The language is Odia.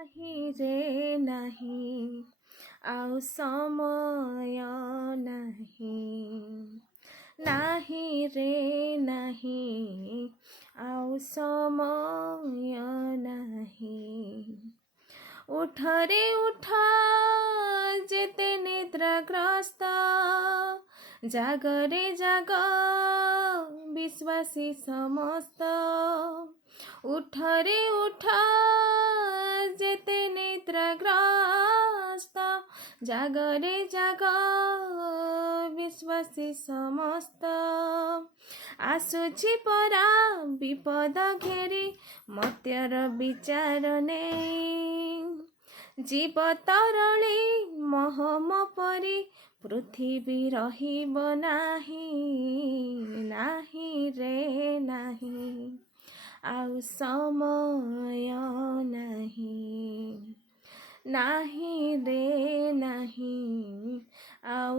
ନାହିଁ रे ନାହିଁ ଆଉ ସମୟ ନାହିଁ ନାହିଁ ରେ ନାହିଁ ଆଉ ସମୟ ନାହିଁ ଉଠରେ ଉଠ ଯେତେ ନିଦ୍ରାଗ୍ରସ୍ତ ଜାଗରେ ଜାଗ ବିଶ୍ୱାସୀ ସମସ୍ତ ଉଠରେ ଉଠ ଯେତେ ନିଦ୍ରାଗ୍ରସ୍ତ ଜାଗରେ ଜାଗ ବିଶ୍ୱାସୀ ସମସ୍ତ ଆସୁଛି ପରା ବିପଦ ଘେରି ମର୍ତ୍ତ୍ୟର ବିଚାର ନେଇ ଜୀବ ତରଳି ମହମ ପରି ପୃଥିବୀ ରହିବ ନାହିଁ ନାହିଁ ରେ ନାହିଁ ଆଉ ସମୟ ନାହିଁ ନାହିଁ ରେ ନାହିଁ ଆଉ